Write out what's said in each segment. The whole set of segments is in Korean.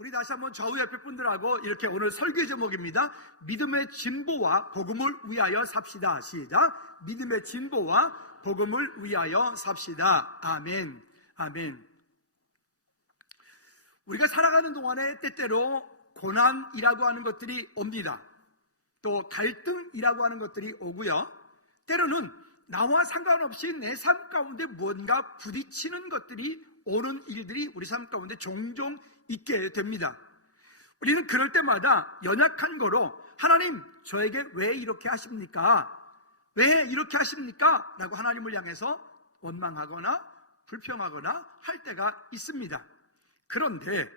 우리 다시 한번 좌우 옆에 분들하고 이렇게 오늘 설교 제목입니다. 믿음의 진보와 복음을 위하여 삽시다. 시작. 믿음의 진보와 복음을 위하여 삽시다. 아멘. 아멘. 우리가 살아가는 동안에 때때로 고난이라고 하는 것들이 옵니다. 또 갈등이라고 하는 것들이 오고요. 때로는 나와 상관없이 내 삶 가운데 뭔가 부딪히는 것들이 오는 일들이 우리 삶 가운데 종종 있게 됩니다. 우리는 그럴 때마다 연약한 거로 하나님 저에게 왜 이렇게 하십니까? 왜 이렇게 하십니까? 라고 하나님을 향해서 원망하거나 불평하거나 할 때가 있습니다. 그런데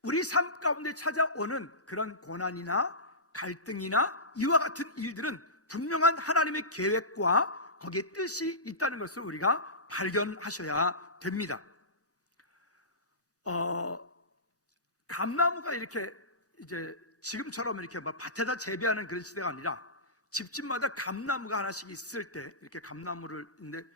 우리 삶 가운데 찾아오는 그런 고난이나 갈등이나 이와 같은 일들은 분명한 하나님의 계획과 거기에 뜻이 있다는 것을 우리가 발견하셔야 됩니다. 감나무가 이렇게 이제 지금처럼 이렇게 막 밭에다 재배하는 그런 시대가 아니라 집집마다 감나무가 하나씩 있을 때 이렇게 감나무를 있는데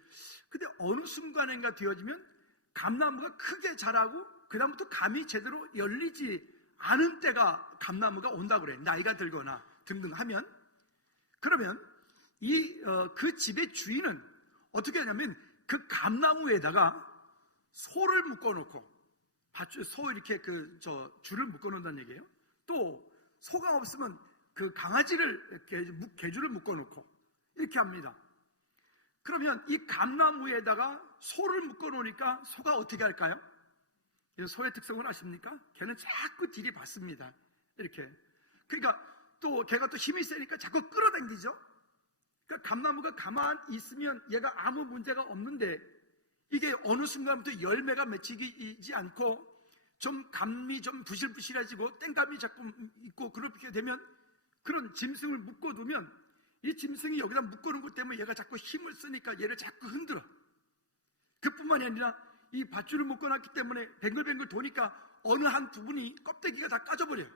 근데 어느 순간인가 되어지면 감나무가 크게 자라고 그다음부터 감이 제대로 열리지 않은 때가 감나무가 온다고 그래. 나이가 들거나 등등 하면 그러면 그 집의 주인은 어떻게 하냐면 그 감나무에다가 소를 묶어놓고 소 이렇게 줄을 묶어놓는다는 얘기예요. 또 소가 없으면 그 강아지를 개줄을 묶어놓고 이렇게 합니다. 그러면 이 감나무에다가 소를 묶어놓으니까 소가 어떻게 할까요? 소의 특성을 아십니까? 걔는 자꾸 들이받습니다. 이렇게. 그러니까 또 걔가 또 힘이 세니까 자꾸 끌어당기죠. 그러니까 감나무가 가만히 있으면 얘가 아무 문제가 없는데 이게 어느 순간부터 열매가 맺히지 않고 좀 감이 좀 부실부실해지고 땡감이 자꾸 있고 그렇게 되면 그런 짐승을 묶어두면 이 짐승이 여기다 묶어놓은 것 때문에 얘가 자꾸 힘을 쓰니까 얘를 자꾸 흔들어. 그뿐만이 아니라 이 밧줄을 묶어놨기 때문에 뱅글뱅글 도니까 어느 한 부분이 껍데기가 다 까져버려요.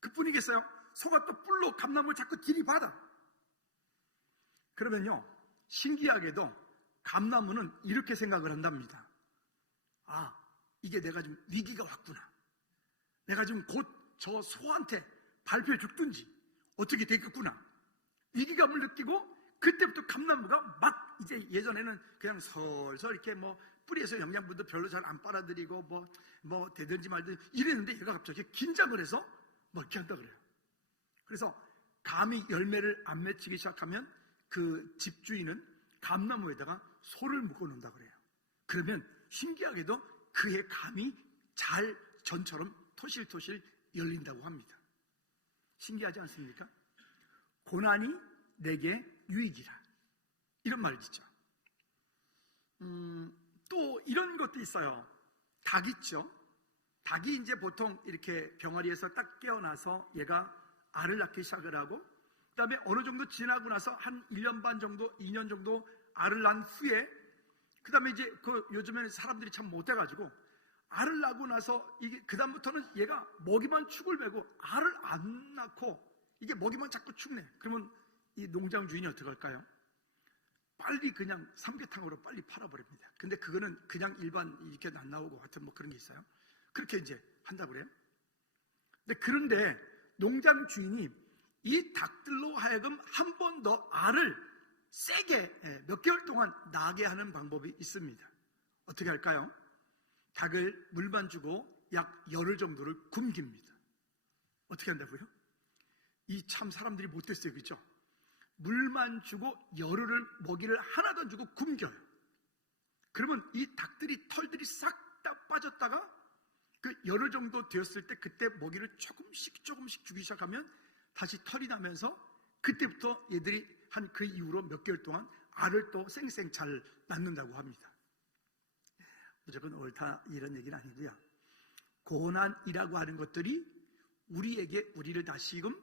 그뿐이겠어요? 소가 또 뿔로 감나무를 자꾸 들이받아. 그러면요 신기하게도 감나무는 이렇게 생각을 한답니다. 아, 이게 내가 좀 위기가 왔구나. 내가 좀 곧 저 소한테 밟혀 죽든지 어떻게 되겠구나. 위기감을 느끼고 그때부터 감나무가 막 이제 예전에는 그냥 설설 이렇게 뭐 뿌리에서 영양분도 별로 잘 안 빨아들이고 뭐 되든지 말든지 이랬는데 얘가 갑자기 긴장을 해서 뭐 이렇게 한다 그래요. 그래서 감이 열매를 안 맺히기 시작하면 그 집주인은 감나무에다가 소를 묶어놓는다 그래요. 그러면 신기하게도 그의 감이 잘 전처럼 토실토실 열린다고 합니다. 신기하지 않습니까? 고난이 내게 유익이라 이런 말을 짓죠. 또 이런 것도 있어요. 닭 있죠. 닭이 이제 보통 이렇게 병아리에서 딱 깨어나서 얘가 알을 낳기 시작을 하고 그 다음에 어느 정도 지나고 나서 한 1년 반 정도 2년 정도 알을 낳은 후에 그 다음에 이제 요즘에는 사람들이 참 못해가지고 알을 낳고 나서 이게 그 다음부터는 얘가 먹이만 축을 메고 알을 안 낳고 이게 먹이만 자꾸 축내. 그러면 이 농장 주인이 어떻게 할까요? 빨리 그냥 삼계탕으로 빨리 팔아버립니다. 근데 그거는 그냥 일반 이렇게 안 나오고 하여튼 뭐 그런 게 있어요. 그렇게 이제 한다고 그래요. 그런데 농장 주인이 이 닭들로 하여금 한 번 더 알을 세게 몇 개월 동안 나게 하는 방법이 있습니다. 어떻게 할까요? 닭을 물만 주고 약 열흘 정도를 굶깁니다. 어떻게 한다고요? 이 참 사람들이 못됐어요, 그렇죠? 물만 주고 열흘을 먹이를 하나도 안 주고 굶겨요. 그러면 이 닭들이 털들이 싹 다 빠졌다가 그 열흘 정도 되었을 때 그때 먹이를 조금씩 주기 시작하면 다시 털이 나면서 그때부터 얘들이 한 그 이후로 몇 개월 동안 알을 또 쌩쌩 잘 낳는다고 합니다. 무조건 옳다 이런 얘기는 아니고요. 고난이라고 하는 것들이 우리를 다시금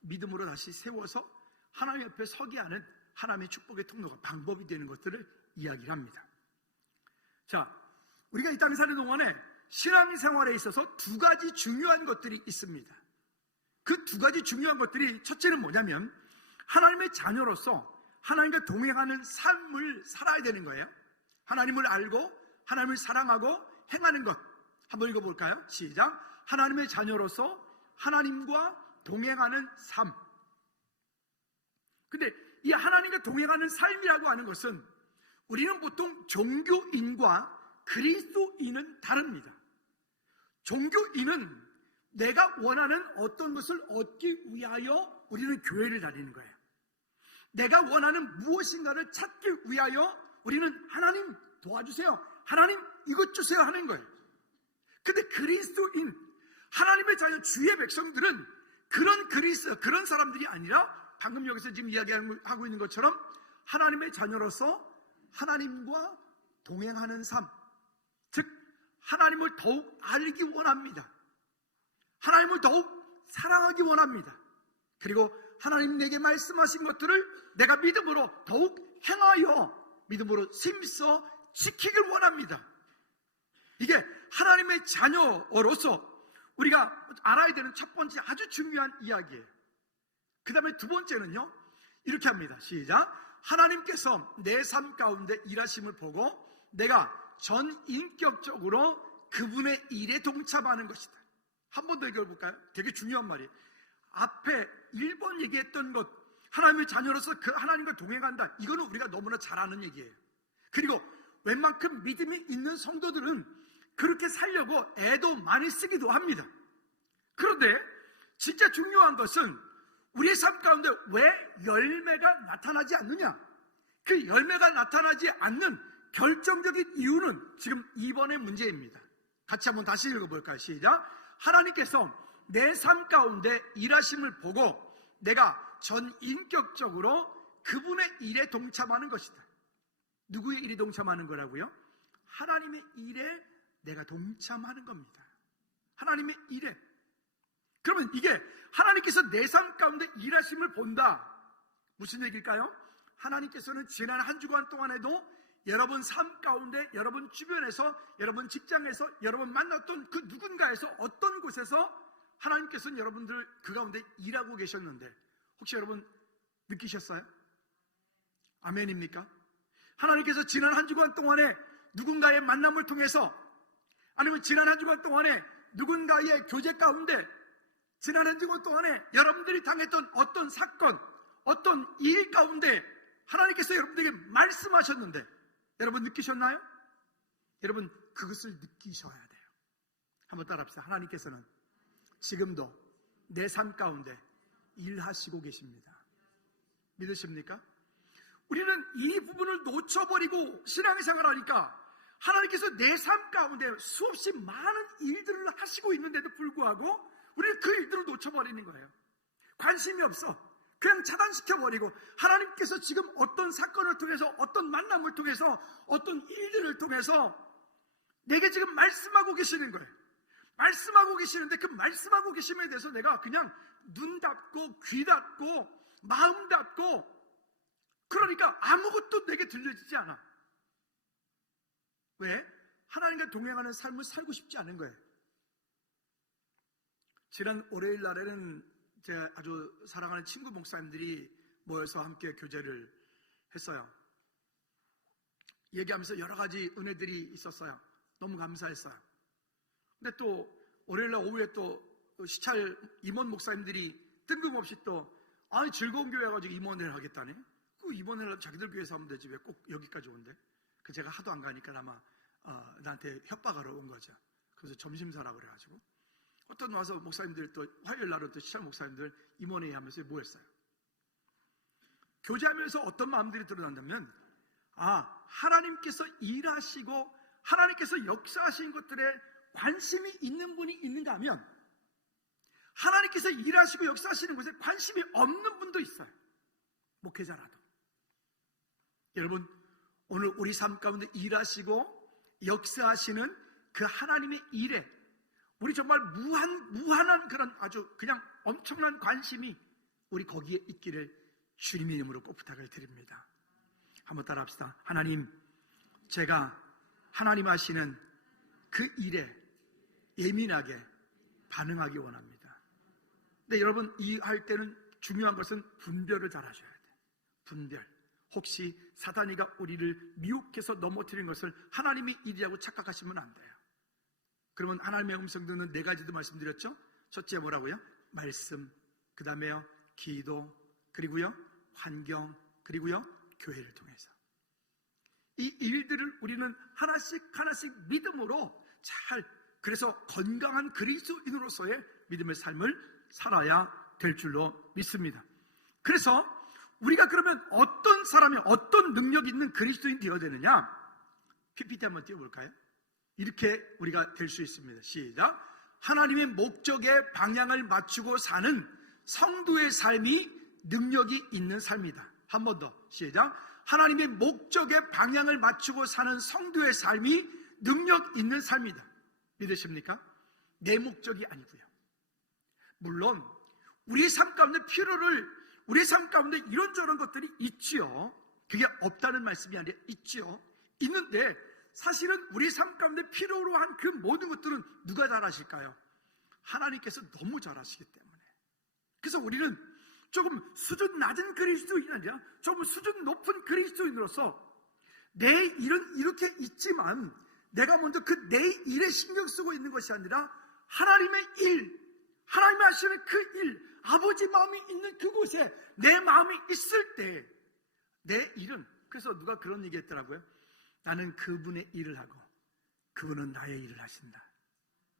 믿음으로 다시 세워서 하나님 옆에 서게 하는 하나님의 축복의 통로가 방법이 되는 것들을 이야기를 합니다. 자, 우리가 이 땅에 사는 동안에 신앙생활에 있어서 두 가지 중요한 것들이 있습니다. 그 두 가지 중요한 것들이 첫째는 뭐냐면 하나님의 자녀로서 하나님과 동행하는 삶을 살아야 되는 거예요. 하나님을 알고 하나님을 사랑하고 행하는 것. 한번 읽어볼까요? 시작. 하나님의 자녀로서 하나님과 동행하는 삶. 근데 이 하나님과 동행하는 삶이라고 하는 것은 우리는 보통 종교인과 그리스도인은 다릅니다. 종교인은 내가 원하는 어떤 것을 얻기 위하여 우리는 교회를 다니는 거예요. 내가 원하는 무엇인가를 찾기 위하여 우리는 하나님 도와주세요, 하나님 이것 주세요 하는 거예요. 근데 그리스도인, 하나님의 자녀, 주의 백성들은 그런 사람들이 아니라 방금 여기서 지금 이야기하고 있는 것처럼 하나님의 자녀로서 하나님과 동행하는 삶, 즉 하나님을 더욱 알기 원합니다. 하나님을 더욱 사랑하기 원합니다. 그리고 하나님 내게 말씀하신 것들을 내가 믿음으로 더욱 행하여 믿음으로 힘써 지키길 원합니다. 이게 하나님의 자녀로서 우리가 알아야 되는 첫 번째 아주 중요한 이야기예요. 그 다음에 두 번째는요, 이렇게 합니다. 시작. 하나님께서 내 삶 가운데 일하심을 보고 내가 전인격적으로 그분의 일에 동참하는 것이다. 한 번 더 읽어볼까요? 되게 중요한 말이에요. 앞에 1번 얘기했던 것, 하나님의 자녀로서 그 하나님과 동행한다, 이거는 우리가 너무나 잘 아는 얘기예요. 그리고 웬만큼 믿음이 있는 성도들은 그렇게 살려고 애도 많이 쓰기도 합니다. 그런데 진짜 중요한 것은 우리의 삶 가운데 왜 열매가 나타나지 않느냐? 그 열매가 나타나지 않는 결정적인 이유는 지금 2번의 문제입니다. 같이 한번 다시 읽어볼까요? 시작. 하나님께서 내 삶 가운데 일하심을 보고 내가 전인격적으로 그분의 일에 동참하는 것이다. 누구의 일에 동참하는 거라고요? 하나님의 일에 내가 동참하는 겁니다. 하나님의 일에. 그러면 이게 하나님께서 내 삶 가운데 일하심을 본다, 무슨 얘기일까요? 하나님께서는 지난 한 주간 동안에도 여러분 삶 가운데, 여러분 주변에서, 여러분 직장에서, 여러분 만났던 그 누군가에서, 어떤 곳에서 하나님께서는 여러분들 그 가운데 일하고 계셨는데 혹시 여러분 느끼셨어요? 아멘입니까? 하나님께서 지난 한 주간 동안에 누군가의 만남을 통해서, 아니면 지난 한 주간 동안에 누군가의 교제 가운데, 지난 한 주간 동안에 여러분들이 당했던 어떤 사건, 어떤 일 가운데 하나님께서 여러분들에게 말씀하셨는데 여러분 느끼셨나요? 여러분 그것을 느끼셔야 돼요. 한번 따라합시다. 하나님께서는 지금도 내 삶 가운데 일하시고 계십니다. 믿으십니까? 우리는 이 부분을 놓쳐버리고 신앙생활을 하니까 하나님께서 내 삶 가운데 수없이 많은 일들을 하시고 있는데도 불구하고 우리는 그 일들을 놓쳐버리는 거예요. 관심이 없어. 그냥 차단시켜버리고 하나님께서 지금 어떤 사건을 통해서, 어떤 만남을 통해서, 어떤 일들을 통해서 내게 지금 말씀하고 계시는 거예요. 말씀하고 계시는데 그 말씀하고 계심에 대해서 내가 그냥 눈 닫고 귀 닫고 마음 닫고, 그러니까 아무것도 내게 들려지지 않아. 왜? 하나님과 동행하는 삶을 살고 싶지 않은 거예요. 지난 월요일 날에는 제 아주 사랑하는 친구 목사님들이 모여서 함께 교제를 했어요. 얘기하면서 여러 가지 은혜들이 있었어요. 너무 감사했어요. 근데 또 월요일 날 오후에 또 시찰 임원 목사님들이 뜬금없이 또 즐거운 교회 가지고 임원회를 하겠다네. 그 임원회를 자기들 교회에서 하면 되지 왜 꼭 여기까지 온대? 그 제가 하도 안 가니까 아마 나한테 협박하러 온 거죠. 그래서 점심 사라고 그래가지고 어떤 와서 목사님들, 또 화요일 날은 또 시찰 목사님들 임원회의 하면서 뭐 했어요? 교제하면서 어떤 마음들이 드러난다면, 하나님께서 일하시고 하나님께서 역사하신 것들에 관심이 있는 분이 있는가 하면 하나님께서 일하시고 역사하시는 것에 관심이 없는 분도 있어요. 목회자라도. 여러분, 오늘 우리 삶 가운데 일하시고 역사하시는 그 하나님의 일에 우리 정말 무한한 그런 아주 그냥 엄청난 관심이 우리 거기에 있기를 주님의 이름으로 꼭 부탁을 드립니다. 한번 따라합시다. 하나님, 제가 하나님 하시는 그 일에 예민하게 반응하기 원합니다. 근데 여러분, 이 할 때는 중요한 것은 분별을 잘 하셔야 돼요. 분별. 혹시 사단이가 우리를 미혹해서 넘어뜨린 것을 하나님의 일이라고 착각하시면 안 돼요. 그러면 하나님의 음성 듣는 네 가지도 말씀드렸죠. 첫째 뭐라고요? 말씀, 그 다음에요 기도, 그리고요 환경, 그리고요 교회를 통해서. 이 일들을 우리는 하나씩 하나씩 믿음으로 잘, 그래서 건강한 그리스도인으로서의 믿음의 삶을 살아야 될 줄로 믿습니다. 그래서 우리가 그러면 어떤 사람이 어떤 능력이 있는 그리스도인 되어야 되느냐? PPT 한번 띄워볼까요? 이렇게 우리가 될 수 있습니다. 시작. 하나님의 목적에 방향을 맞추고 사는 성도의 삶이 능력이 있는 삶이다. 한 번 더 시작. 하나님의 목적에 방향을 맞추고 사는 성도의 삶이 능력 있는 삶이다. 믿으십니까? 내 목적이 아니고요. 물론 우리의 삶 가운데 우리의 삶 가운데 이런저런 것들이 있지요. 그게 없다는 말씀이 아니라 있지요. 있는데 사실은 우리 삶 가운데 필요로 한 그 모든 것들은 누가 잘 아실까요? 하나님께서 너무 잘 아시기 때문에. 그래서 우리는 조금 수준 낮은 그리스도인이 아니라 조금 수준 높은 그리스도인으로서 내 일은 이렇게 있지만 내가 먼저 그 내 일에 신경 쓰고 있는 것이 아니라 하나님의 일, 하나님이 하시는 그 일, 아버지 마음이 있는 그곳에 내 마음이 있을 때 내 일은, 그래서 누가 그런 얘기 했더라고요. 나는 그분의 일을 하고 그분은 나의 일을 하신다.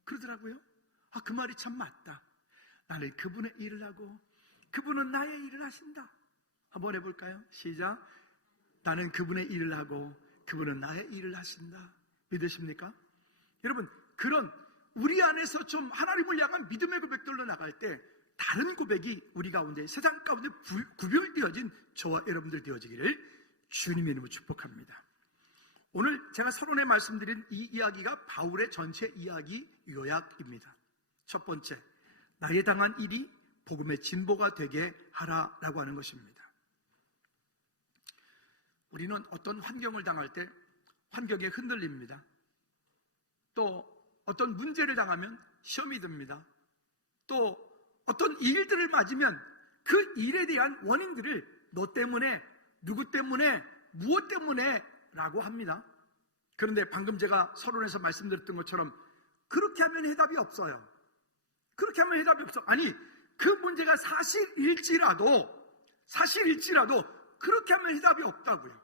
그러더라고요. 그 말이 참 맞다. 나는 그분의 일을 하고 그분은 나의 일을 하신다. 한번 해볼까요? 시작. 나는 그분의 일을 하고 그분은 나의 일을 하신다. 믿으십니까? 여러분, 그런 우리 안에서 좀 하나님을 향한 믿음의 고백들로 나갈 때 다른 고백이 우리 가운데, 세상 가운데 구별되어진 저와 여러분들 되어지기를 주님의 이름으로 축복합니다. 오늘 제가 서론에 말씀드린 이 이야기가 바울의 전체 이야기 요약입니다. 첫 번째, 나의 당한 일이 복음의 진보가 되게 하라라고 하는 것입니다. 우리는 어떤 환경을 당할 때 환경에 흔들립니다. 또 어떤 문제를 당하면 시험이 듭니다. 또 어떤 일들을 맞으면 그 일에 대한 원인들을 너 때문에, 누구 때문에, 무엇 때문에 라고 합니다. 그런데 방금 제가 서론에서 말씀드렸던 것처럼 그렇게 하면 해답이 없어요. 그렇게 하면 해답이 없어. 아니, 그 문제가 사실일지라도 그렇게 하면 해답이 없다고요.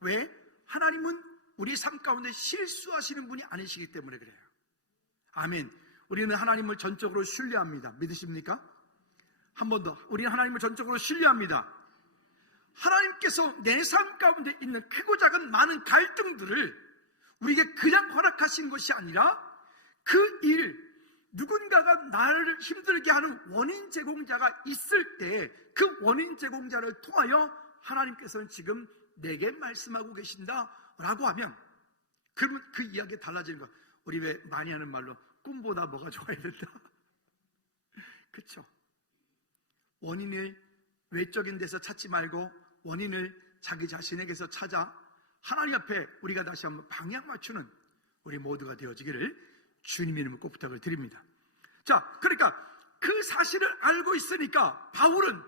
왜? 하나님은 우리 삶 가운데 실수하시는 분이 아니시기 때문에 그래요. 아멘. 우리는 하나님을 전적으로 신뢰합니다. 믿으십니까? 한 번 더. 우리는 하나님을 전적으로 신뢰합니다. 하나님께서 내 삶 가운데 있는 크고 작은 많은 갈등들을 우리에게 그냥 허락하신 것이 아니라 그 일, 누군가가 나를 힘들게 하는 원인 제공자가 있을 때 그 원인 제공자를 통하여 하나님께서는 지금 내게 말씀하고 계신다라고 하면, 그러면 그 이야기가 달라지는 거야. 우리 왜 많이 하는 말로 꿈보다 뭐가 좋아야 된다. 그렇죠? 원인을 외적인 데서 찾지 말고 원인을 자기 자신에게서 찾아 하나님 앞에 우리가 다시 한번 방향 맞추는 우리 모두가 되어지기를 주님의 이름으로 꼭 부탁을 드립니다. 자, 그러니까 그 사실을 알고 있으니까 바울은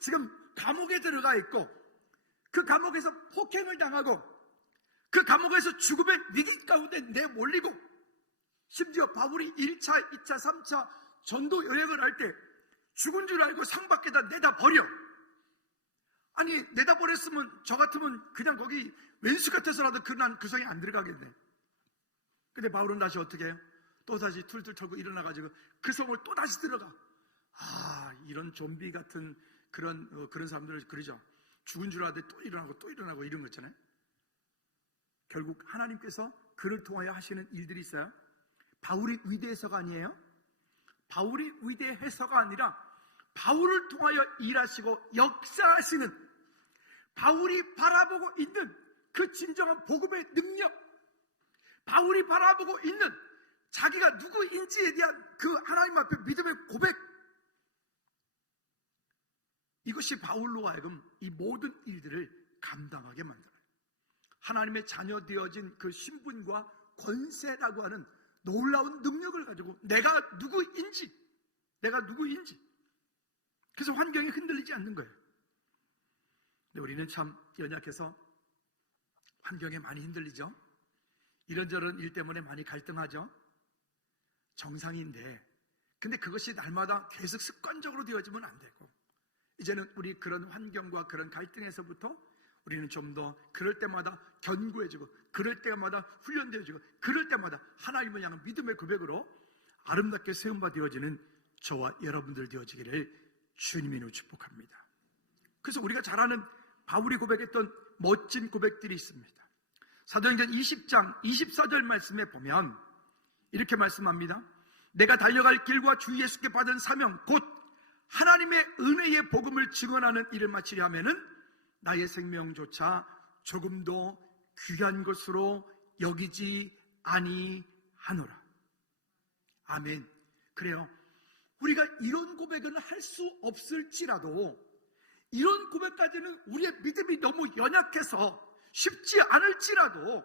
지금 감옥에 들어가 있고 그 감옥에서 폭행을 당하고 그 감옥에서 죽음의 위기 가운데 내몰리고, 심지어 바울이 1차, 2차, 3차 전도 여행을 할 때 죽은 줄 알고 상 밖에다 내다 버려. 아니, 내다 버렸으면 저 같으면 그냥 거기 왼수 같아서라도 난 그 성에 안 들어가겠네. 근데 바울은 다시 어떻게 해요? 또 다시 툴툴 털고 일어나가지고 그 성을 또 다시 들어가. 이런 좀비 같은 그런 사람들을 그러죠. 죽은 줄 알았는데 또 일어나고 이런 거 있잖아요. 결국 하나님께서 그를 통하여 하시는 일들이 있어요. 바울이 위대해서가 아니에요. 바울이 위대해서가 아니라 바울을 통하여 일하시고 역사하시는, 바울이 바라보고 있는 그 진정한 복음의 능력, 바울이 바라보고 있는 자기가 누구인지에 대한 그 하나님 앞에 믿음의 고백, 이것이 바울로 하여금 이 모든 일들을 감당하게 만들어요. 하나님의 자녀 되어진 그 신분과 권세라고 하는 놀라운 능력을 가지고 내가 누구인지, 그래서 환경이 흔들리지 않는 거예요. 근데 우리는 참 연약해서 환경에 많이 흔들리죠. 이런저런 일 때문에 많이 갈등하죠. 정상인데, 근데 그것이 날마다 계속 습관적으로 되어지면 안 되고, 이제는 우리 그런 환경과 그런 갈등에서부터 우리는 좀 더 그럴 때마다 견고해지고, 그럴 때마다 훈련되어지고, 그럴 때마다 하나님을 향한 믿음의 고백으로 아름답게 세움바 되어지는 저와 여러분들 되어지기를 주님으로 축복합니다. 그래서 우리가 잘 아는 바울이 고백했던 멋진 고백들이 있습니다. 사도행전 20장 24절 말씀에 보면 이렇게 말씀합니다. 내가 달려갈 길과 주 예수께 받은 사명 곧 하나님의 은혜의 복음을 증언하는 일을 마치려 하면은 나의 생명조차 조금도 귀한 것으로 여기지 아니하노라. 아멘. 그래요. 우리가 이런 고백은 할 수 없을지라도, 이런 고백까지는 우리의 믿음이 너무 연약해서 쉽지 않을지라도,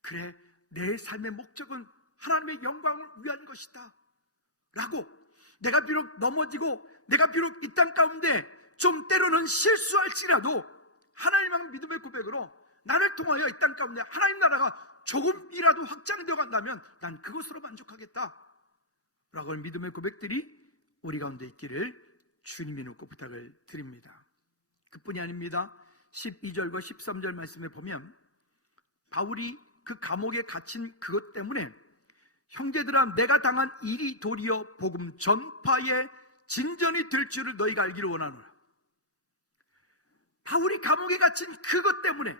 그래, 내 삶의 목적은 하나님의 영광을 위한 것이다 라고, 내가 비록 넘어지고 내가 비록 이 땅 가운데 좀 때로는 실수할지라도 하나님의 믿음의 고백으로 나를 통하여 이 땅 가운데 하나님 나라가 조금이라도 확장되어 간다면 난 그것으로 만족하겠다 라고 하는 믿음의 고백들이 우리 가운데 있기를 주님이 놓고 부탁을 드립니다. 그뿐이 아닙니다. 12절과 13절 말씀에 보면 바울이 그 감옥에 갇힌 그것 때문에 형제들아 내가 당한 일이 도리어 복음 전파의 진전이 될 줄을 너희가 알기를 원하노라. 바울이 감옥에 갇힌 그것 때문에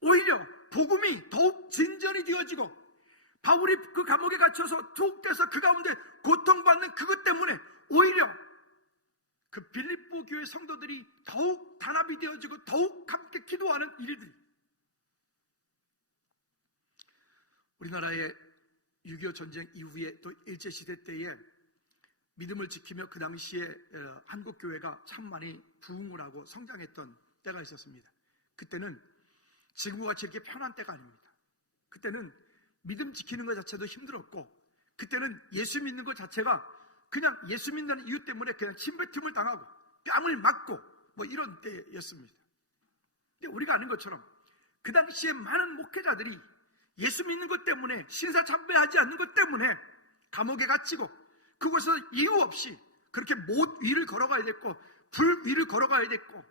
오히려 복음이 더욱 진전이 되어지고, 바울이 그 감옥에 갇혀서 투옥돼서 그 가운데 고통받는 그것 때문에 오히려 그 빌립보 교회 성도들이 더욱 단합이 되어지고 더욱 함께 기도하는 일들이, 우리나라의 6.25 전쟁 이후에 또 일제시대 때에 믿음을 지키며 그 당시에 한국교회가 참 많이 부흥을 하고 성장했던 때가 있었습니다. 그때는 지금과 같이 이렇게 편한 때가 아닙니다. 그때는 믿음 지키는 것 자체도 힘들었고, 그때는 예수 믿는 것 자체가 그냥 예수 믿는 이유 때문에 그냥 침뱉음을 당하고 뺨을 맞고 뭐 이런 때였습니다. 근데 우리가 아는 것처럼 그 당시에 많은 목회자들이 예수 믿는 것 때문에, 신사참배하지 않는 것 때문에 감옥에 갇히고, 그곳에서 이유 없이 그렇게 못 위를 걸어가야 됐고 불 위를 걸어가야 됐고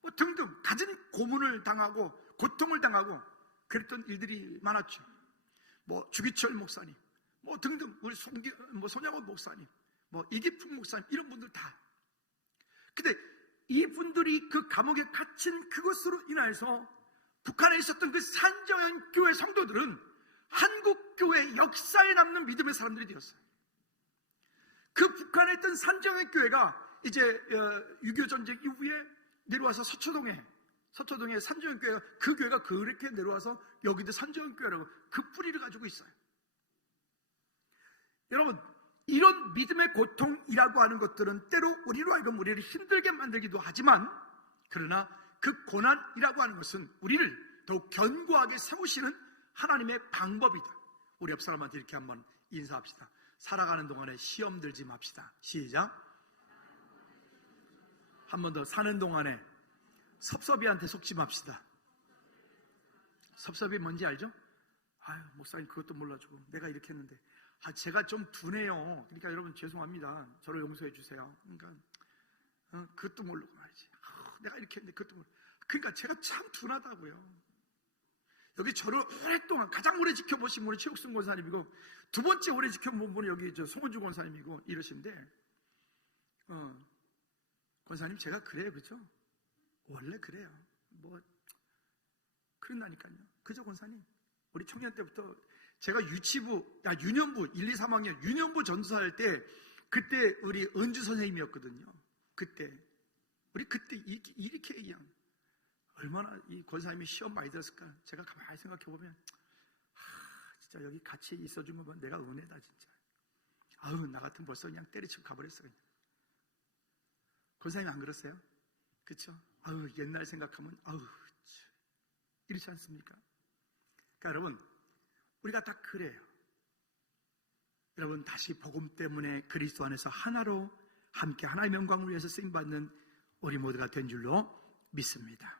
뭐 등등 갖은 고문을 당하고 고통을 당하고 그랬던 일들이 많았죠. 뭐 주기철 목사님, 뭐 등등, 우리 손양원 목사님, 뭐 이기풍 목사님, 이런 분들 다. 근데 이분들이 그 감옥에 갇힌 그것으로 인하여서 북한에 있었던 그 산정현 교회 성도들은 한국 교회 역사에 남는 믿음의 사람들이 되었어요. 그 북한에 있던 산정현 교회가 이제 6.25 전쟁 이후에 내려와서 서초동에 산정현 교회가, 그 교회가 그렇게 내려와서 여기도 산정현 교회라고 그 뿌리를 가지고 있어요. 여러분, 이런 믿음의 고통이라고 하는 것들은 때로 우리로 하여금 우리를 힘들게 만들기도 하지만, 그러나 그 고난이라고 하는 것은 우리를 더욱 견고하게 세우시는 하나님의 방법이다. 우리 옆 사람한테 이렇게 한번 인사합시다. 살아가는 동안에 시험 들지 맙시다. 시작. 한 번 더. 사는 동안에 섭섭이한테 속지 맙시다. 섭섭이 뭔지 알죠? 아유, 목사님 그것도 몰라주고 내가 이렇게 했는데 제가 좀 둔해요. 그러니까 여러분 죄송합니다. 저를 용서해 주세요. 그러니까 그것도 모르고 말이지. 내가 이렇게 했는데 그것도 모르고. 그러니까 제가 참 둔하다고요. 여기 저를 오랫동안 가장 오래 지켜보신 분이 최욱순 권사님이고, 두 번째 오래 지켜본 분이 여기 송은주 권사님이고 이러신데, 권사님 제가 그래요, 그죠? 원래 그래요. 뭐 그런다니까요. 그죠, 권사님? 우리 청년 때부터 제가 유년부 1, 2, 3학년 유년부 전도사할 때 그때 우리 은주 선생님이었거든요. 그때 이렇게 얘기한, 얼마나 이 권사님이 시험 많이 들었을까. 제가 가만히 생각해 보면 진짜 여기 같이 있어준 거 보면 내가 은혜다 진짜. 아유, 나 같으면 벌써 그냥 때려치고 가버렸어 그냥. 권사님 안 그러세요? 그렇죠? 아유, 옛날 생각하면 아유 이렇지 않습니까? 그러니까 여러분, 우리가 다 그래요. 여러분, 다시 복음 때문에 그리스도 안에서 하나로 함께 하나님의 영광을 위해서 쓰임받는 우리 모두가 된 줄로 믿습니다.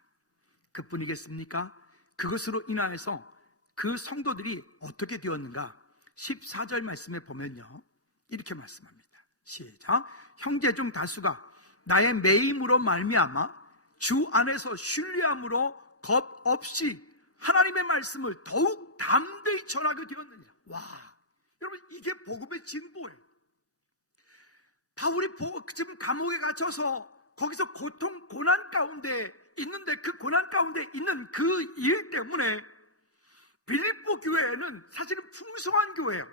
그뿐이겠습니까? 그것으로 인하여서 그 성도들이 어떻게 되었는가? 14절 말씀에 보면요, 이렇게 말씀합니다. 시작. 형제 중 다수가 나의 매임으로 말미암아 주 안에서 신뢰함으로 겁 없이 하나님의 말씀을 더욱 담대히 전하게 되었느니라. 와, 여러분, 이게 복음의 진보예요. 바울이 지금 감옥에 갇혀서 거기서 고통, 고난 가운데 있는데, 그 고난 가운데 있는 그 일 때문에 빌립보 교회는 사실은 풍성한 교회예요.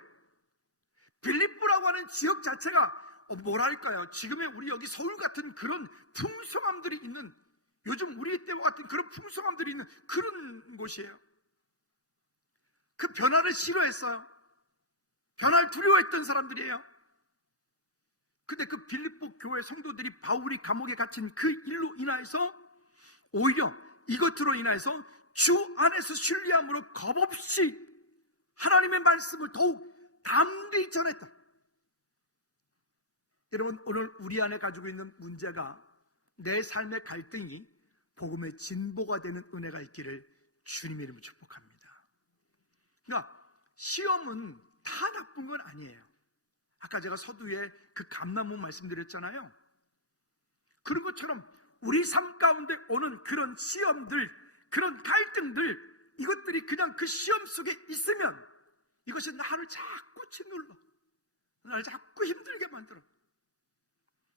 빌립보라고 하는 지역 자체가 뭐랄까요, 지금의 우리 여기 서울 같은 그런 풍성함들이 있는, 요즘 우리 때와 같은 그런 풍성함들이 있는 그런 곳이에요. 그 변화를 싫어했어요. 변화를 두려워했던 사람들이에요. 근데 그 빌립보 교회 성도들이 바울이 감옥에 갇힌 그 일로 인하여서 오히려 이것으로 인하여서 주 안에서 신뢰함으로 겁없이 하나님의 말씀을 더욱 담대히 전했다. 여러분, 오늘 우리 안에 가지고 있는 문제가, 내 삶의 갈등이 복음의 진보가 되는 은혜가 있기를 주님의 이름으로 축복합니다. 그러니까 시험은 다 나쁜 건 아니에요. 아까 제가 서두에 그 감나무 말씀드렸잖아요. 그런 것처럼 우리 삶 가운데 오는 그런 시험들, 그런 갈등들, 이것들이 그냥 그 시험 속에 있으면 이것이 나를 자꾸 짓눌러, 나를 자꾸 힘들게 만들어.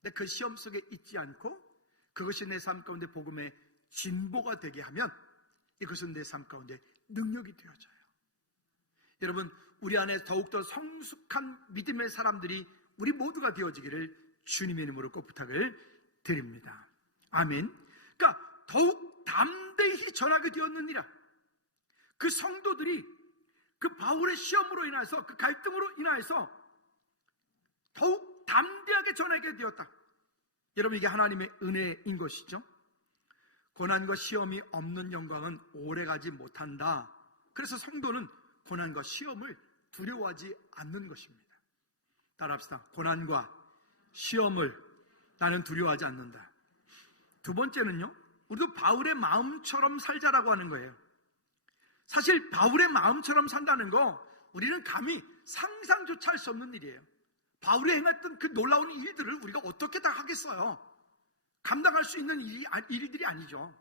근데 그 시험 속에 있지 않고 그것이 내 삶 가운데 복음의 진보가 되게 하면 이것은 내 삶 가운데 능력이 되어져요. 여러분, 우리 안에 더욱더 성숙한 믿음의 사람들이 우리 모두가 되어지기를 주님의 이름으로 꼭 부탁을 드립니다. 아멘. 그러니까 더욱 담대히 전하게 되었느니라. 그 성도들이 그 바울의 시험으로 인해서, 그 갈등으로 인해서 더욱 담대하게 전하게 되었다. 여러분, 이게 하나님의 은혜인 것이죠. 고난과 시험이 없는 영광은 오래가지 못한다. 그래서 성도는 고난과 시험을 두려워하지 않는 것입니다. 따라합시다. 고난과 시험을 나는 두려워하지 않는다. 두 번째는요, 우리도 바울의 마음처럼 살자라고 하는 거예요. 사실 바울의 마음처럼 산다는 거 우리는 감히 상상조차 할 수 없는 일이에요. 바울이 행했던 그 놀라운 일들을 우리가 어떻게 다 하겠어요? 감당할 수 있는 일들이 아니죠.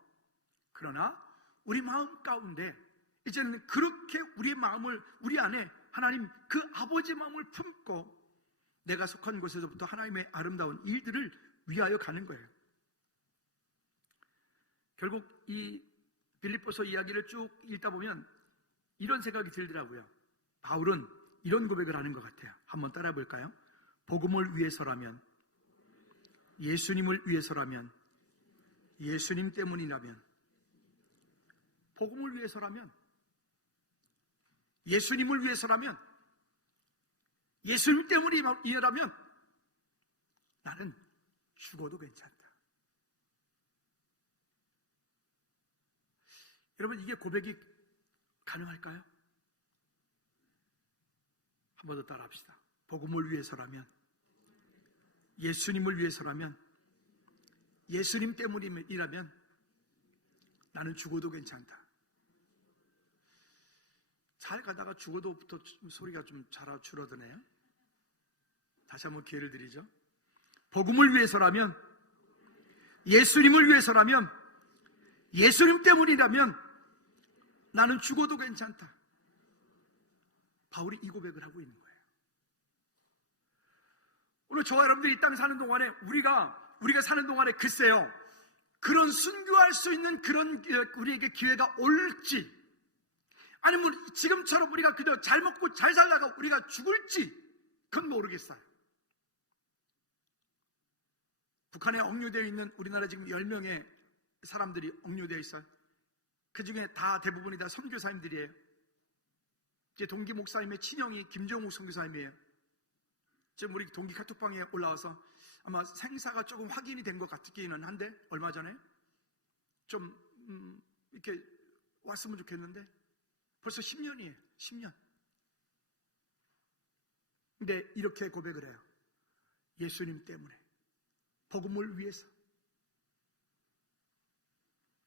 그러나 우리 마음 가운데 이제는 그렇게 우리의 마음을, 우리 안에 하나님 그 아버지 마음을 품고 내가 속한 곳에서부터 하나님의 아름다운 일들을 위하여 가는 거예요. 결국 이 빌립보서 이야기를 쭉 읽다 보면 이런 생각이 들더라고요. 바울은 이런 고백을 하는 것 같아요. 한번 따라 볼까요? 복음을 위해서라면, 예수님을 위해서라면, 예수님 때문이라면, 복음을 위해서라면, 예수님을 위해서라면, 예수님 때문이라면 나는 죽어도 괜찮다. 여러분, 이게 고백이 가능할까요? 한 번 더 따라 합시다. 복음을 위해서라면, 예수님을 위해서라면, 예수님 때문이라면 나는 죽어도 괜찮다. 잘 가다가 죽어도부터 소리가 좀 줄어드네요. 다시 한번 기회를 드리죠. 복음을 위해서라면, 예수님을 위해서라면, 예수님 때문이라면 나는 죽어도 괜찮다. 바울이 이 고백을 하고 있는 거예요. 오늘 저와 여러분들이 이 땅 사는 동안에 우리가 사는 동안에 글쎄요, 그런 순교할 수 있는 그런 우리에게 기회가 올지, 아니면 지금처럼 우리가 그저 잘 먹고 잘 살다가 우리가 죽을지, 그건 모르겠어요. 북한에 억류되어 있는 우리나라 지금 10명의 사람들이 억류되어 있어요. 그 중에 다 대부분이 다 선교사님들이에요. 제 동기 목사님의 친형이 김정욱 선교사님이에요. 지금 우리 동기 카톡방에 올라와서 아마 생사가 조금 확인이 된 것 같기는 한데, 얼마 전에 좀 이렇게 왔으면 좋겠는데 벌써 10년이에요. 10년. 근데 이렇게 고백을 해요. 예수님 때문에, 복음을 위해서.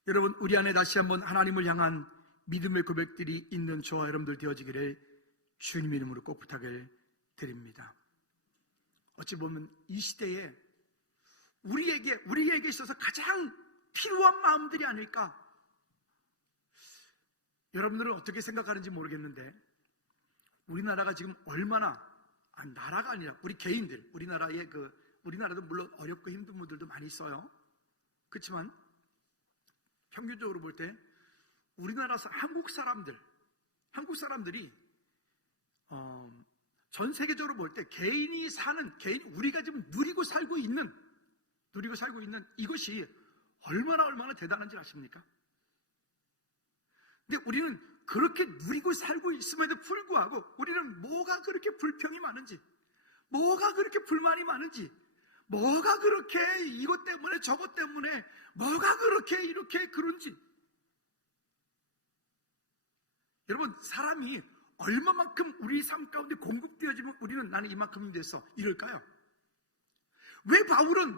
여러분, 우리 안에 다시 한번 하나님을 향한 믿음의 고백들이 있는 저와 여러분들 되어지기를 주님 이름으로 꼭 부탁을 드립니다. 어찌 보면 이 시대에 우리에게 있어서 가장 필요한 마음들이 아닐까. 여러분들은 어떻게 생각하는지 모르겠는데 우리나라가 지금 얼마나, 나라가 아니라 우리 개인들, 우리나라도 물론 어렵고 힘든 분들도 많이 있어요. 그렇지만 평균적으로 볼 때 우리나라 한국 사람들이 전 세계적으로 볼 때 우리가 지금 누리고 살고 있는 이것이 얼마나 대단한지 아십니까? 근데 우리는 그렇게 누리고 살고 있음에도 불구하고 우리는 뭐가 그렇게 불평이 많은지, 뭐가 그렇게 불만이 많은지, 뭐가 그렇게 이것 때문에 저것 때문에 뭐가 그렇게 이렇게 그런지. 여러분, 사람이 얼마만큼 우리 삶 가운데 공급되어지면 우리는 나는 이만큼이 됐어 이럴까요? 왜 바울은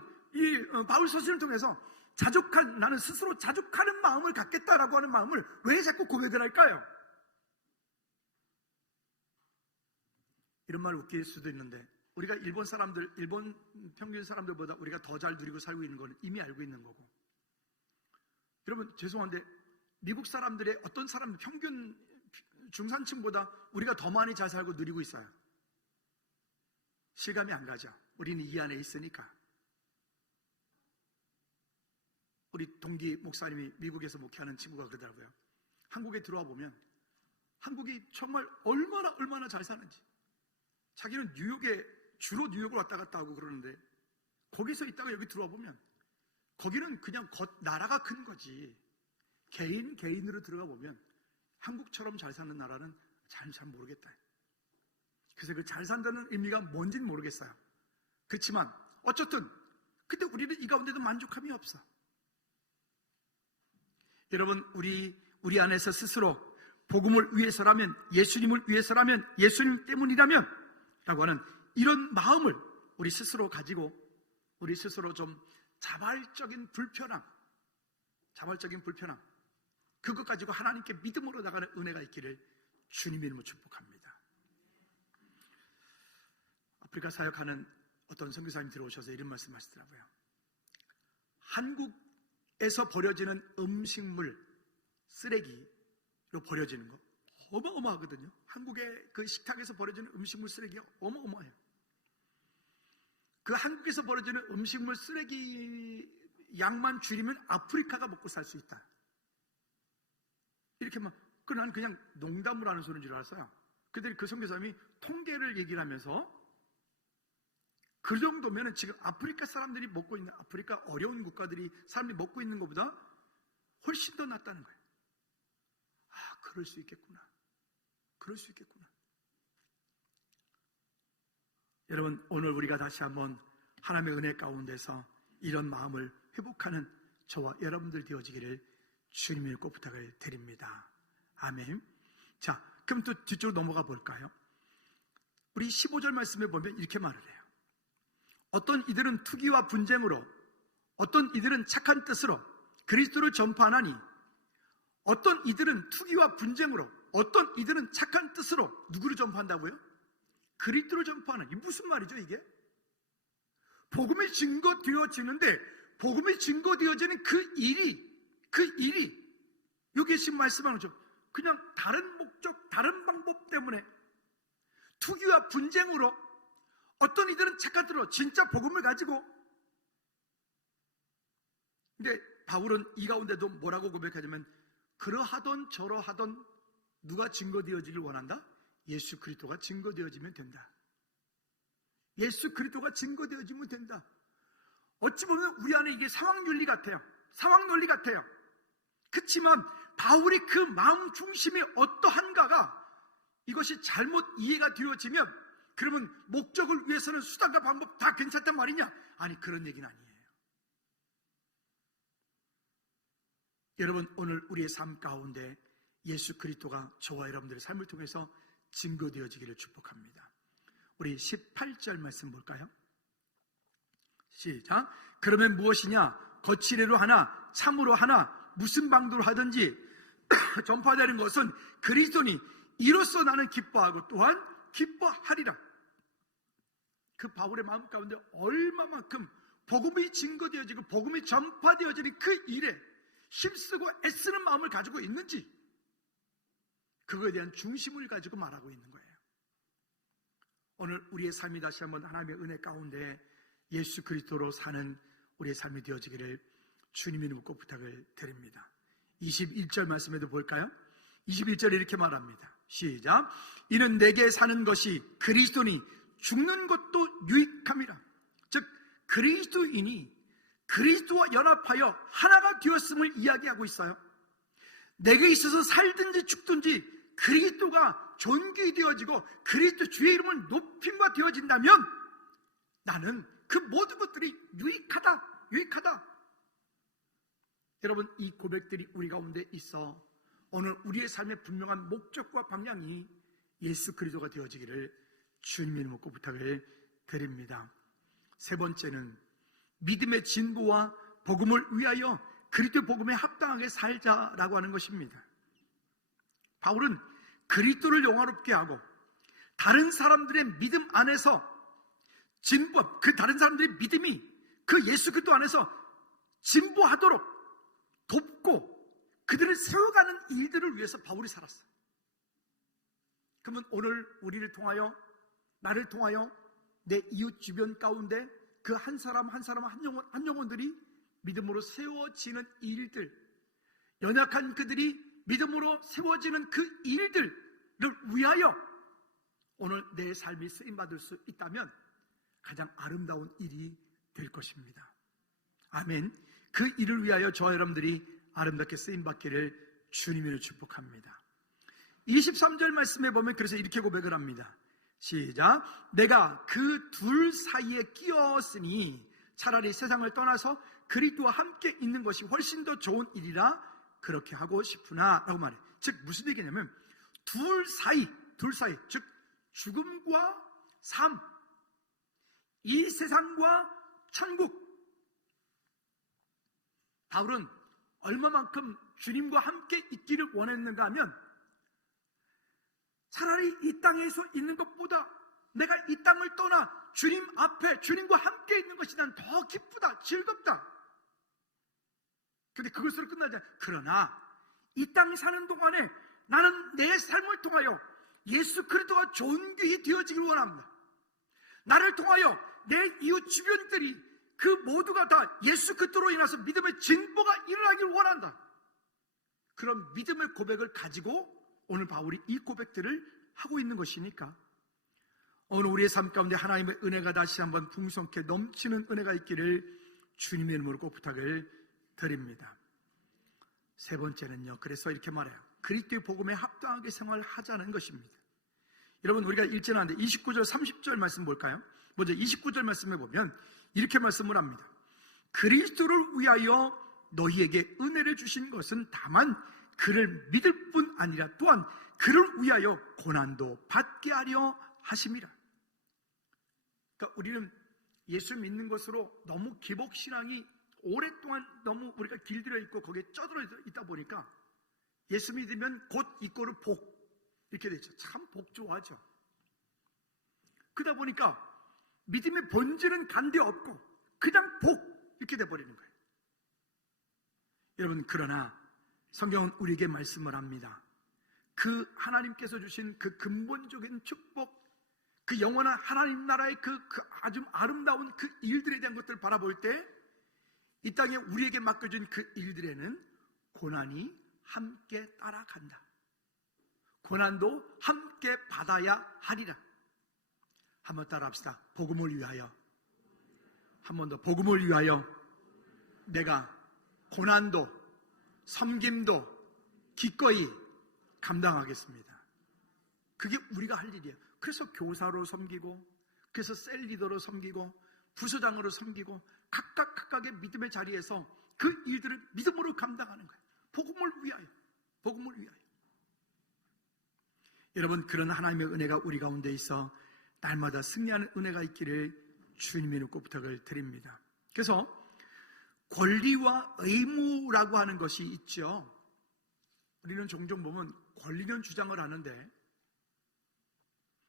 바울 서신을 통해서 나는 스스로 자족하는 마음을 갖겠다라고 하는 마음을 왜 자꾸 고백을 할까요? 이런 말 웃길 수도 있는데 우리가 일본 평균 사람들보다 우리가 더 잘 누리고 살고 있는 건 이미 알고 있는 거고, 여러분 죄송한데 미국 사람들의 어떤 사람들 평균 중산층보다 우리가 더 많이 잘 살고 누리고 있어요. 실감이 안 가죠. 우리는 이 안에 있으니까. 우리 동기 목사님이 미국에서 목회하는 친구가 그러더라고요. 한국에 들어와 보면 한국이 정말 얼마나 잘 사는지. 자기는 주로 뉴욕을 왔다 갔다 하고 그러는데 거기서 있다가 여기 들어와 보면 거기는 그냥 나라가 큰 거지. 개인으로 들어가 보면 한국처럼 잘 사는 나라는 잘 모르겠다. 그래서 그 잘 산다는 의미가 뭔지는 모르겠어요. 그렇지만 어쨌든 근데 우리는 이 가운데도 만족함이 없어. 여러분, 우리 안에서 스스로 복음을 위해서라면, 예수님을 위해서라면, 예수님 때문이라면 라고 하는 이런 마음을 우리 스스로 가지고 우리 스스로 좀 자발적인 불편함 그것 가지고 하나님께 믿음으로 나가는 은혜가 있기를 주님의 이름으로 축복합니다. 아프리카 사역하는 어떤 선교사님 들어오셔서 이런 말씀 하시더라고요. 한국에서 버려지는 음식물 쓰레기로 버려지는 거 어마어마하거든요. 한국의 그 식탁에서 버려지는 음식물 쓰레기가 어마어마해요. 그 한국에서 버려지는 음식물 쓰레기 양만 줄이면 아프리카가 먹고 살 수 있다. 이렇게 난 그냥 농담을 하는 소리인 줄 알았어요. 그들이 그 선교사님이 통계를 얘기를 하면서 그 정도면 지금 아프리카 사람들이 먹고 있는, 아프리카 어려운 국가들이 사람들이 먹고 있는 것보다 훨씬 더 낫다는 거예요. 그럴 수 있겠구나. 여러분, 오늘 우리가 다시 한번 하나님의 은혜 가운데서 이런 마음을 회복하는 저와 여러분들 되어지기를 주님을 꼭 부탁을 드립니다. 아멘. 자, 그럼 또 뒤쪽으로 넘어가 볼까요? 우리 15절 말씀에 보면 이렇게 말을 해요. 어떤 이들은 투기와 분쟁으로, 어떤 이들은 착한 뜻으로 그리스도를 전파하나니, 어떤 이들은 투기와 분쟁으로, 어떤 이들은 착한 뜻으로 누구를 전파한다고요? 그리스도를 전파하는. 이게 무슨 말이죠 이게? 복음이 증거되어지는데 복음이 증거되어지는 그 일이 여기에 지금 말씀하는 거죠. 그냥 다른 목적, 다른 방법 때문에 투기와 분쟁으로, 어떤 이들은 착한 뜻으로 진짜 복음을 가지고. 근데 바울은 이 가운데도 뭐라고 고백하냐면, 그러하던 저러하던 누가 증거되어지길 원한다? 예수 그리스도가 증거되어지면 된다. 예수 그리스도가 증거되어지면 된다. 어찌 보면 우리 안에 이게 상황논리 같아요. 그렇지만 바울이 그 마음 중심이 어떠한가가, 이것이 잘못 이해가 되어지면 그러면 목적을 위해서는 수단과 방법 다 괜찮단 말이냐? 아니, 그런 얘기는 아니에요. 여러분, 오늘 우리의 삶 가운데 예수 그리스도가 저와 여러분들의 삶을 통해서 증거되어지기를 축복합니다. 우리 18절 말씀 볼까요? 시작. 그러면 무엇이냐? 거칠애로 하나 참으로 하나 무슨 방도로 하든지 전파되는 것은 그리스도니 이로써 나는 기뻐하고 또한 기뻐하리라. 그 바울의 마음 가운데 얼마만큼 복음이 증거되어지고 복음이 전파되어지는 그 일에 힘쓰고 애쓰는 마음을 가지고 있는지, 그거에 대한 중심을 가지고 말하고 있는 거예요. 오늘 우리의 삶이 다시 한번 하나님의 은혜 가운데 예수 그리스도로 사는 우리의 삶이 되어지기를 주님의 이름으로 꼭 부탁을 드립니다. 21절 말씀에도 볼까요? 21절에 이렇게 말합니다. 시작. 이는 내게 사는 것이 그리스도니 죽는 것도 유익함이라. 즉 그리스도인이 그리스도와 연합하여 하나가 되었음을 이야기하고 있어요. 내게 있어서 살든지 죽든지 그리스도가 존귀 되어지고 그리스도 주의 이름을 높임과 되어진다면 나는 그 모든 것들이 유익하다. 여러분, 이 고백들이 우리 가운데 있어 오늘 우리의 삶의 분명한 목적과 방향이 예수 그리스도가 되어지기를 주님의 이름으로 꼭 부탁을 드립니다. 세 번째는 믿음의 진보와 복음을 위하여 그리스도의 복음에 합당하게 살자라고 하는 것입니다. 바울은 그리스도를 영화롭게 하고 다른 사람들의 믿음 안에서 진보, 그 다른 사람들의 믿음이 그 예수 그리스도 안에서 진보하도록 돕고 그들을 세워가는 일들을 위해서 바울이 살았어요. 그러면 오늘 우리를 통하여, 나를 통하여 내 이웃 주변 가운데 그 한 사람 한 영혼들이 믿음으로 세워지는 일들, 연약한 그들이 믿음으로 세워지는 그 일들을 위하여 오늘 내 삶이 쓰임받을 수 있다면 가장 아름다운 일이 될 것입니다. 아멘. 그 일을 위하여 저와 여러분들이 아름답게 쓰임받기를 주님으로 축복합니다. 23절 말씀에 보면 그래서 이렇게 고백을 합니다. 시작. 내가 그 둘 사이에 끼었으니 차라리 세상을 떠나서 그리스도와 함께 있는 것이 훨씬 더 좋은 일이라 그렇게 하고 싶으나 라고 말해요. 즉 무슨 얘기냐면 둘 사이, 즉 죽음과 삶, 이 세상과 천국. 바울은 얼마만큼 주님과 함께 있기를 원했는가 하면 차라리 이 땅에서 있는 것보다 내가 이 땅을 떠나 주님 앞에 주님과 함께 있는 것이 난 더 기쁘다, 즐겁다. 근데 그것으로 끝나지 않아요. 그러나 이 땅에 사는 동안에 나는 내 삶을 통하여 예수 그리스도가 존귀히 되어지기를 원합니다. 나를 통하여 내 이웃 주변들이 그 모두가 다 예수 그리스도로 인해서 믿음의 진보가 일어나기를 원한다. 그런 믿음의 고백을 가지고 오늘 바울이 이 고백들을 하고 있는 것이니까 오늘 우리의 삶 가운데 하나님의 은혜가 다시 한번 풍성케 넘치는 은혜가 있기를 주님의 이름으로 꼭 부탁을 드립니다. 세 번째는요, 그래서 이렇게 말해요. 그리스도의 복음에 합당하게 생활하자는 것입니다. 여러분, 우리가 읽지는 않는데 29절 30절 말씀 볼까요? 먼저 29절 말씀에 보면 이렇게 말씀을 합니다. 그리스도를 위하여 너희에게 은혜를 주신 것은 다만 그를 믿을 뿐 아니라 또한 그를 위하여 고난도 받게 하려 하심이라. 그러니까 우리는 예수 믿는 것으로 너무 기복신앙이 오랫동안 너무 우리가 길들여 있고 거기에 쩌들어 있다 보니까 예수 믿으면 곧 이꼬르 복 이렇게 되죠. 참 복 좋아하죠. 그러다 보니까 믿음의 본질은 간데 없고 그냥 복 이렇게 돼버리는 거예요. 여러분, 그러나 성경은 우리에게 말씀을 합니다. 그 하나님께서 주신 그 근본적인 축복, 그 영원한 하나님 나라의 그 아주 아름다운 그 일들에 대한 것들을 바라볼 때 이 땅에 우리에게 맡겨준 그 일들에는 고난이 함께 따라간다. 고난도 함께 받아야 하리라. 한번 따라합시다. 복음을 위하여, 한 번 더, 복음을 위하여 내가 고난도 섬김도 기꺼이 감당하겠습니다. 그게 우리가 할 일이에요. 그래서 교사로 섬기고, 그래서 셀리더로 섬기고, 부서장으로 섬기고, 각각의 믿음의 자리에서 그 일들을 믿음으로 감당하는 거예요. 복음을 위하여, 복음을 위하여. 여러분, 그런 하나님의 은혜가 우리 가운데 있어 날마다 승리하는 은혜가 있기를 주님의 이름으로 부탁을 드립니다. 그래서 권리와 의무라고 하는 것이 있죠. 우리는 종종 보면 권리는 주장을 하는데,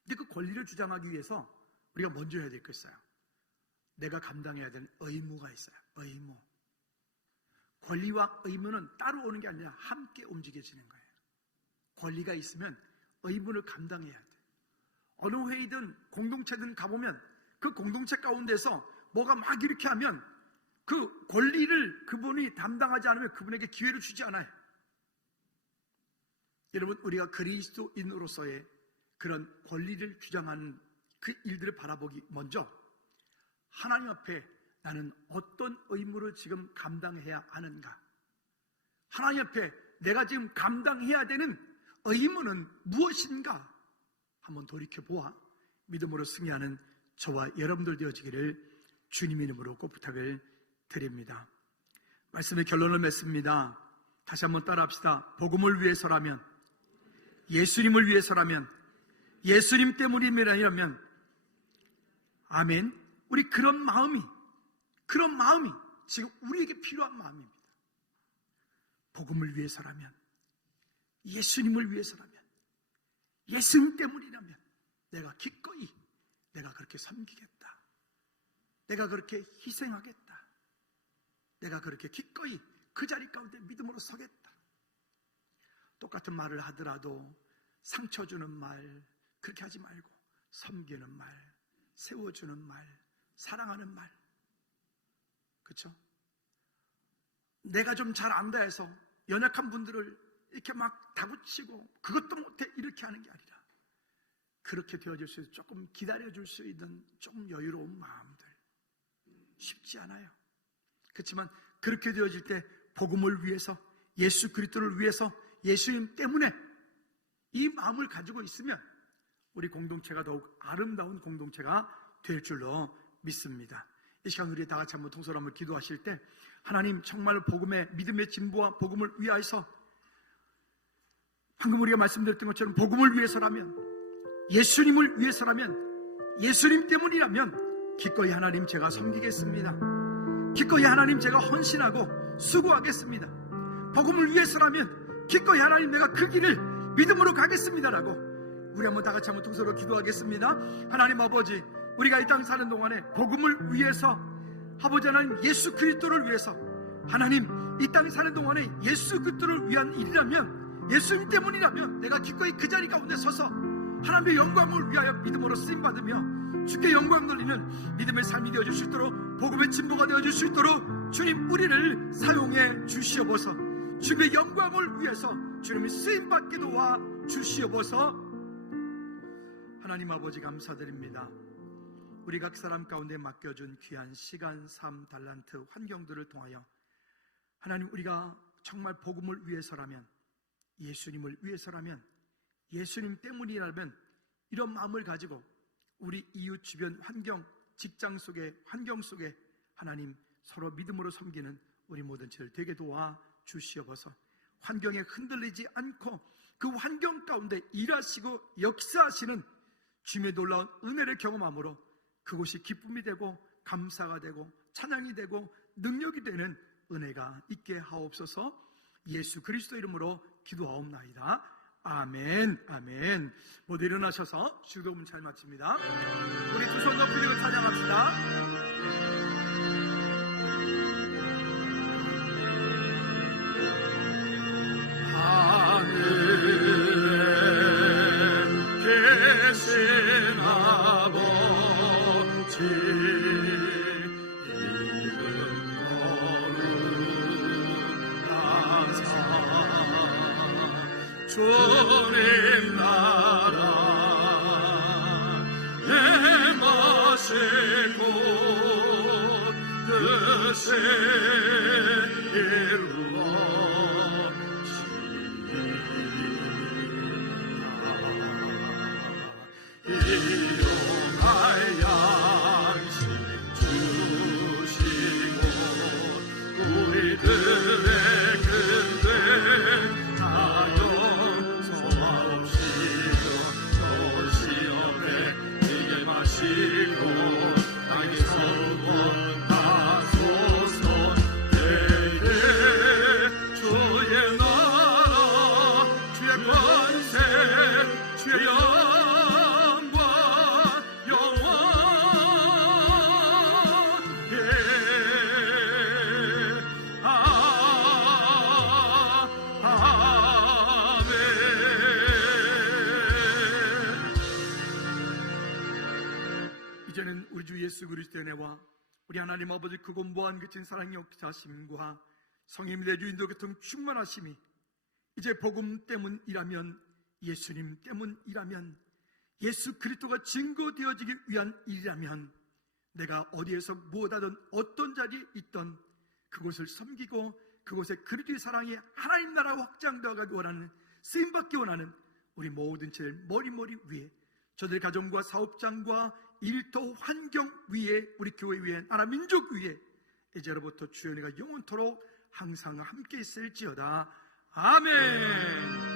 근데 그 권리를 주장하기 위해서 우리가 먼저 해야 될 게 있어요. 내가 감당해야 되는 의무가 있어요. 의무. 권리와 의무는 따로 오는 게 아니라 함께 움직여지는 거예요. 권리가 있으면 의무를 감당해야 돼. 어느 회의든 공동체든 가보면 그 공동체 가운데서 뭐가 막 이렇게 하면 그 권리를 그분이 담당하지 않으면 그분에게 기회를 주지 않아요. 여러분, 우리가 그리스도인으로서의 그런 권리를 주장하는 그 일들을 바라보기 먼저 하나님 앞에 나는 어떤 의무를 지금 감당해야 하는가? 하나님 앞에 내가 지금 감당해야 되는 의무는 무엇인가? 한번 돌이켜보아 믿음으로 승리하는 저와 여러분들 되어지기를 주님의 이름으로 꼭 부탁을 드립니다. 말씀의 결론을 맺습니다. 다시 한번 따라합시다. 복음을 위해서라면, 예수님을 위해서라면, 예수님 때문이라면, 아멘. 우리 그런 마음이 지금 우리에게 필요한 마음입니다. 복음을 위해서라면, 예수님을 위해서라면, 예수님 때문이라면 내가 기꺼이 내가 그렇게 섬기겠다. 내가 그렇게 희생하겠다. 내가 그렇게 기꺼이 그 자리 가운데 믿음으로 서겠다. 똑같은 말을 하더라도 상처 주는 말 그렇게 하지 말고 섬기는 말, 세워주는 말, 사랑하는 말, 그렇죠? 내가 좀 잘 안다 해서 연약한 분들을 이렇게 막 다구치고 그것도 못해 이렇게 하는 게 아니라 그렇게 되어줄 수 있는, 조금 기다려줄 수 있는 좀 여유로운 마음들, 쉽지 않아요. 그렇지만 그렇게 되어질 때 복음을 위해서, 예수 그리스도를 위해서, 예수님 때문에 이 마음을 가지고 있으면 우리 공동체가 더욱 아름다운 공동체가 될 줄로 믿습니다. 이 시간 우리 다 같이 한번 통솔 한번 기도하실 때, 하나님 정말 복음의 믿음의 진보와 복음을 위하여서, 방금 우리가 말씀드렸던 것처럼 복음을 위해서라면, 예수님을 위해서라면, 예수님 때문이라면 기꺼이 하나님 제가 섬기겠습니다. 기꺼이 하나님 제가 헌신하고 수고하겠습니다. 복음을 위해서라면 기꺼이 하나님 내가 그 길을 믿음으로 가겠습니다라고 우리 한번 다 같이 한번 통솔로 기도하겠습니다. 하나님 아버지, 우리가 이 땅 사는 동안에 복음을 위해서, 아버지 하나님 예수 그리스도를 위해서, 하나님 이 땅 사는 동안에 예수 그리스도를 위한 일이라면, 예수님 때문이라면 내가 기꺼이 그 자리 가운데 서서 하나님의 영광을 위하여 믿음으로 쓰임받으며 주께 영광 돌리는 믿음의 삶이 되어줄 수 있도록, 복음의 진보가 되어줄 수 있도록 주님 우리를 사용해 주시옵소서. 주님의 영광을 위해서 주님이 쓰임받게 도와 주시옵소서. 하나님 아버지 감사드립니다. 우리 각 사람 가운데 맡겨준 귀한 시간, 삶, 달란트, 환경들을 통하여 하나님 우리가 정말 복음을 위해서라면, 예수님을 위해서라면, 예수님 때문이라면 이런 마음을 가지고 우리 이웃 주변 환경, 직장 속에, 환경 속에 하나님 서로 믿음으로 섬기는 우리 모든 죄를 되게 도와 주시옵소서. 환경에 흔들리지 않고 그 환경 가운데 일하시고 역사하시는 주님의 놀라운 은혜를 경험함으로 그곳이 기쁨이 되고 감사가 되고 찬양이 되고 능력이 되는 은혜가 있게 하옵소서. 예수 그리스도 이름으로 기도하옵나이다. 아멘. 아멘. 모두 일어나셔서 주도문 잘 마칩니다. 우리 두 손 높이 들고 찬양합시다. 계신 아버지 이름 거룩하사 주님 나라 행하시고 뜻을 이루어 일용할 양식 주시고 우리들의 근대 가정 소화없이도 또 시험에 이게 마시고 땅에 서고 하소서. 내게 주의 나라 이제는 우리 주 예수 그리스도의 은혜와 우리 하나님 아버지 크고 무한 그친 사랑의 역사심과 성령 내 주인도 같은 충만하심이 이제 복음 때문이라면, 예수님 때문이라면, 예수 그리스도가 증거되어지기 위한 일이라면 내가 어디에서 무엇하든 어떤 자리에 있던 그곳을 섬기고 그곳에 그리스도의 사랑이 하나님 나라 확장되어가기 원하는, 쓰임받기 원하는 우리 모든 죄를 머리 위에, 저들 가정과 사업장과 일터 환경 위에, 우리 교회 위에, 나라 민족 위에 이제로부터 주의 은혜가 영원토록 항상 함께 있을지어다. 아멘.